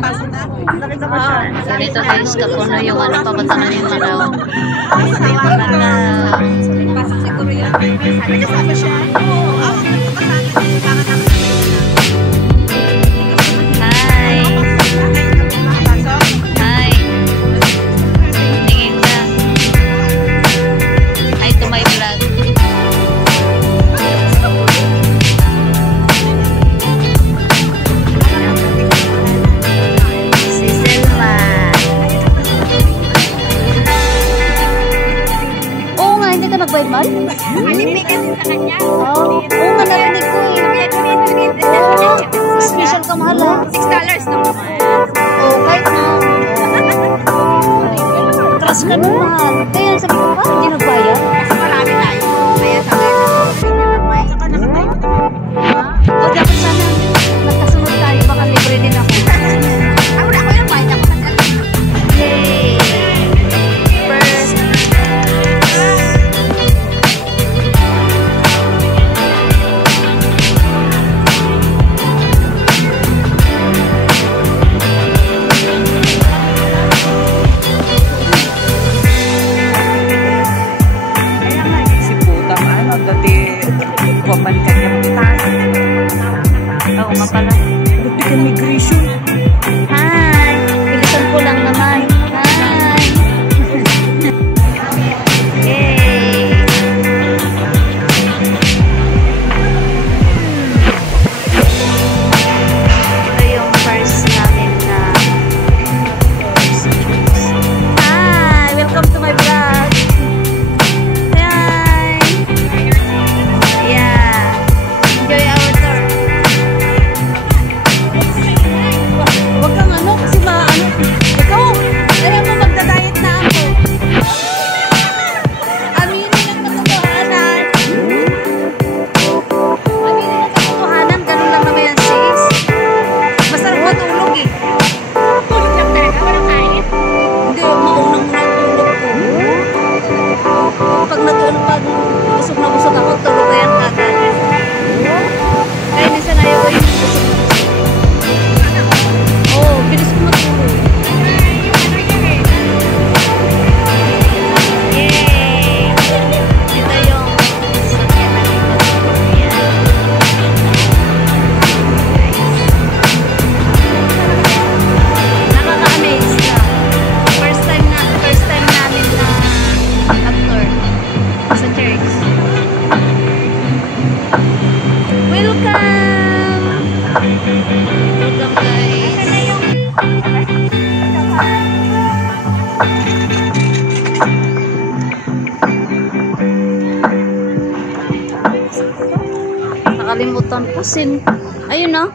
So dito guys, kapuno yung ano, papunta na yung malaw. Ito yung malaw. Pasok siguro yun. Sana kasama siya. Oo, awang nagkakasama. Kailangan namin na may Hi! Hi! Tingin ka. Hi to my vlog. Si Selma. Oo nga, hindi ka nag-buy mal? Halipin kasi sa kanya. Oo nga, narinig ko eh. Special ka mahal ha? $6 naman. Oo, kahit na. Crush ka nung mahal. Kaya sabi ko ba, hindi nagbayad? Kasi marami tayo. Kaya sa akin, may saka nakatayo. O dapat sana nagkasunod tayo, baka libre din ako. Ako yung bayad ako. Yay! First. Si puta ano, dati pabalikan niya magtahan. Oo nga pala. Dati ka migration. Hi! Bilisan ko lang naman. Hi! Yay! Ito yung first namin na Hi! Welcome to my vlog! Hi! Yeah! Enjoy our tour! Huwag kang ano, kasi ikaw, ayaw mo magda-diet na ako. Aminin ang katotohanan. Aminin ang katotohanan, ganun lang naman yan, sis. Masarap matulog eh. Tulog lang talaga. Walang kain. Hindi, maunang muna ang tulog ko. Pag busog na busog ako, tulog na yan kagad. Kaya minsan ayaw ko yung busog na busog. Oo, bilis ko matulog. Yay! Ito yung sakyan natin. Ayan. Nakaka-amaze ka. First time namin na actor sa church. Welcome! Welcome guys. Nakalimutan ko ayun na.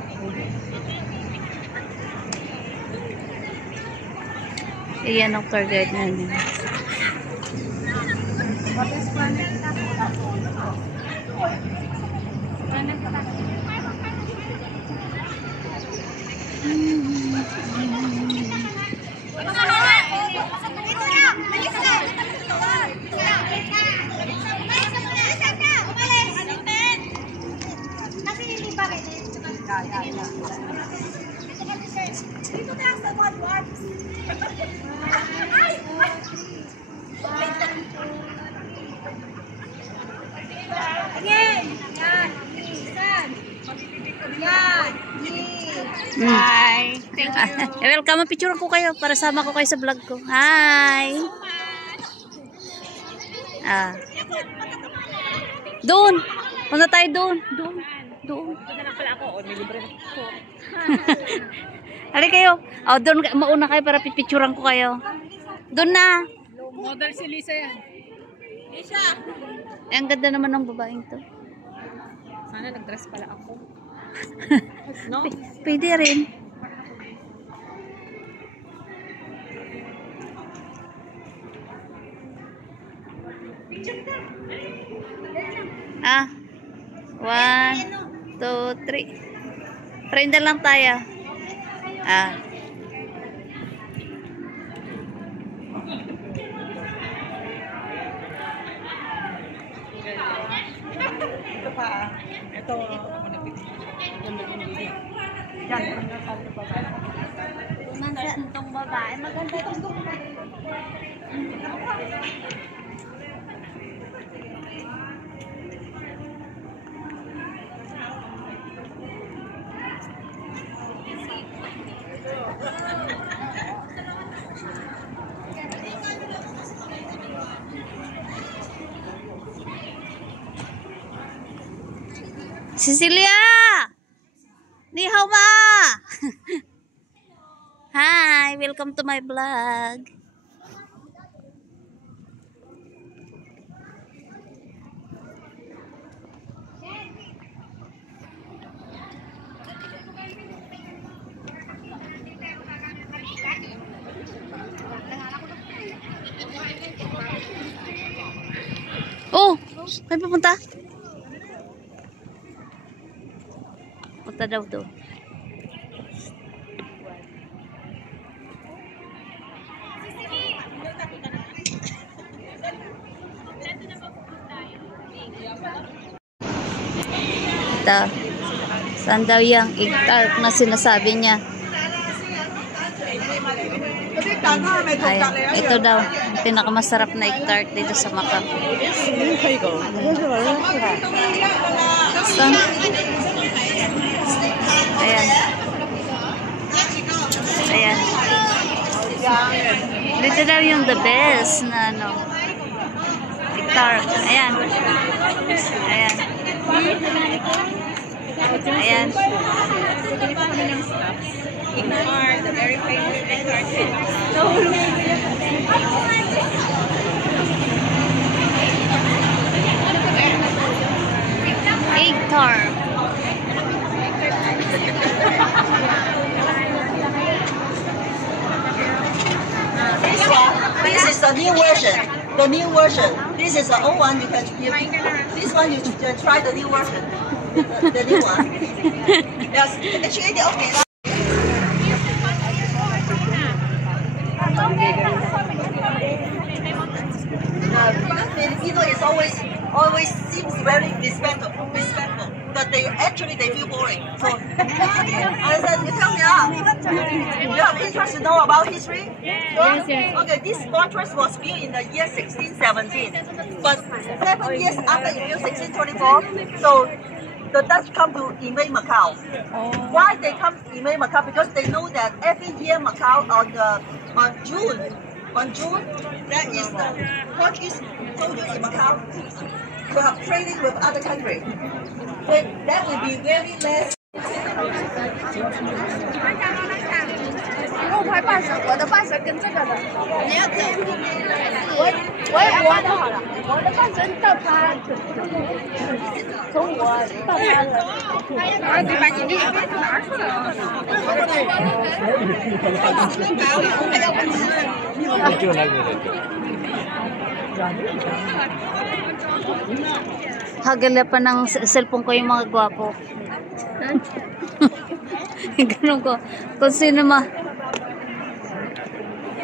Iyan ang tour guide namin. Ito na! Malis na! Kasi hindi pa rin. Dito na sa one. Ay! Again! Yan! Isan! Yan! Hi! Thank you! Welcome, picture ko kayo para sama ko kayo sa vlog ko. Hi! Doon! Punta tayo doon. Doon. Ito na lang pala ako. O, may libre na ako. Halika kayo. Oh, doon mauna kayo para pipicturean ko kayo. Doon na. Model si Lisa yan. Lisa! Ang ganda naman ng babaeng to. Sana nag-dress pala ako. No? Pwede rin. Ah. 1, 2, 3. Friend lang tayo. Ah. Ito pa. Ito. Yan. Itong babae, maganda ito. Cecilia! Ni hao ma! Hi! Welcome to my vlog. Oh! Saan pupunta? Punta daw doon. Ito. Saan daw yung egg tart na sinasabi niya? Ayan. Ito daw. Pinakamasarap na egg tart dito sa Macau. Saan? Ayan. Ayan. Dito daw yung the best na ano. Egg tart. Ayan. Ayan. Ayan. The very famous egg tart. Egg tart. This is the new version. The new version. This is the old one. This one you can try the new version. The new one. Yes, actually okay. Filipino is always seems very respectful, but they feel boring. So I said, you tell me up. You have interest to know about history? Yes. Okay, this fortress was built in the year 1617, but 7 years after it built 1624, so the Dutch come to invade Macau. Why they come to invade Macau? Because they know that every year Macau on June, that is the Portuguese soldiers in Macau to have trading with other countries. That will be very less. 我拍半身，我的半身跟这个的，你要整，我的好了，我的半身到他，从我到他的，啊，对吧？你拿出来了，Hagala pa ng cellphone ko yung mga gwapo. Ganun ko. Kung sino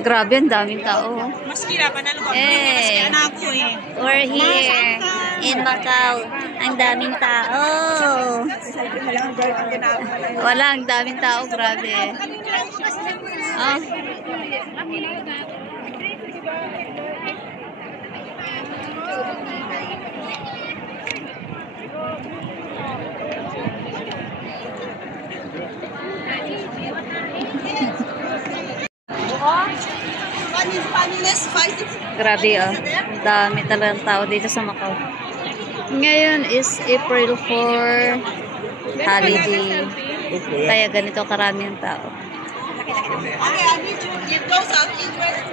Grabe, ang daming tao. Maskira pa na lumabas. Eh, we're here in Macau. Ang daming tao. Wala, ang daming tao. Grabe. Oh. Grabe dami talagang tao dito sa Macau. Ngayon is April 4 holiday. Kaya ganito karami ang tao. Okay, I need you. If those are interested,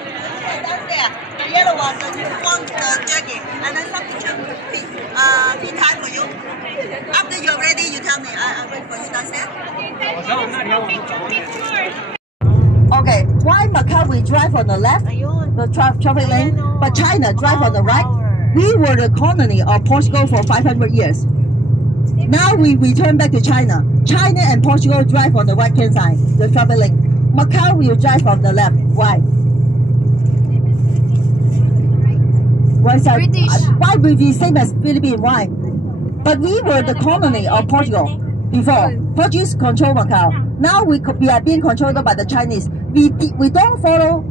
down there. The yellow one, the new one, the jacket, and then some picture tea time for you. After you're ready, you tell me. I'll wait for you downstairs. Okay, why Macau we drive on the left, the traffic lane, but China drive on the right? We were the colony of Portugal for 500 years. Now we return back to China. China and Portugal drive on the right-hand side, the traffic lane. Macau will drive on the left. Why? Why we the same as Philippines? Why? But we were the colony of Portugal. before. Portuguese control Macau. Now we are being controlled by the Chinese. We don't follow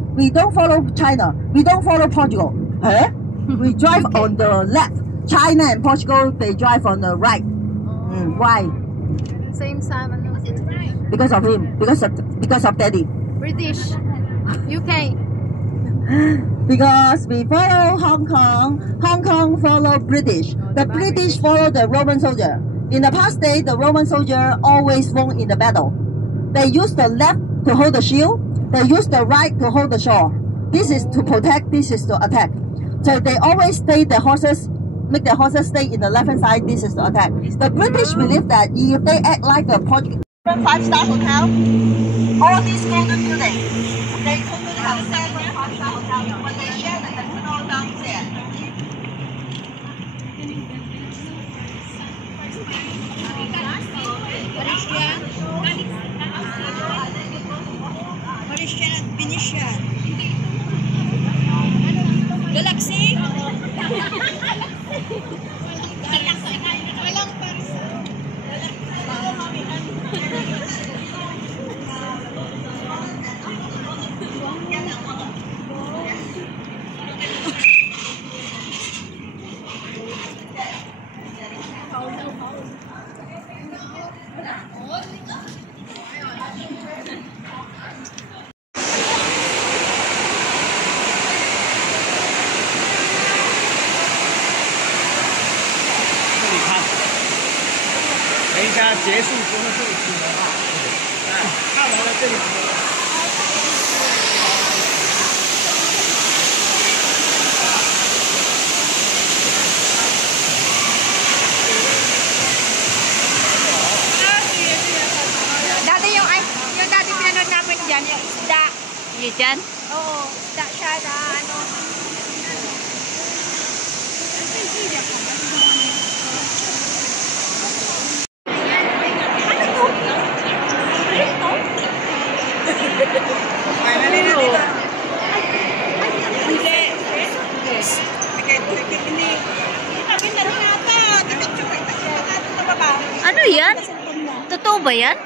China. We don't follow Portugal. Huh? We drive on the left. China and Portugal, they drive on the right. Why? Same time. Because of him. Because of Daddy. British. UK. Because we follow Hong Kong. Hong Kong follow British. The British follow the Roman soldier. In the past day, the Roman soldier always won in the battle. They use the left to hold the shield. They use the right to hold the sword. This is to protect, this is to attack. So they always stay the horses, make the horses stay in the left-hand side, this is to attack. The British believe that if they act like the Portuguese 5-star hotel, all these golden buildings, they totally have 7 5-star hotels, but they share the casino downstairs. Galaxy?结束之后这里停了啊！看完了这里停了。Dati yung dati pinanood namin dyan, yung isda. Yun dyan? Oo, isda siya na ano. Ano yan? Totoo ba yan?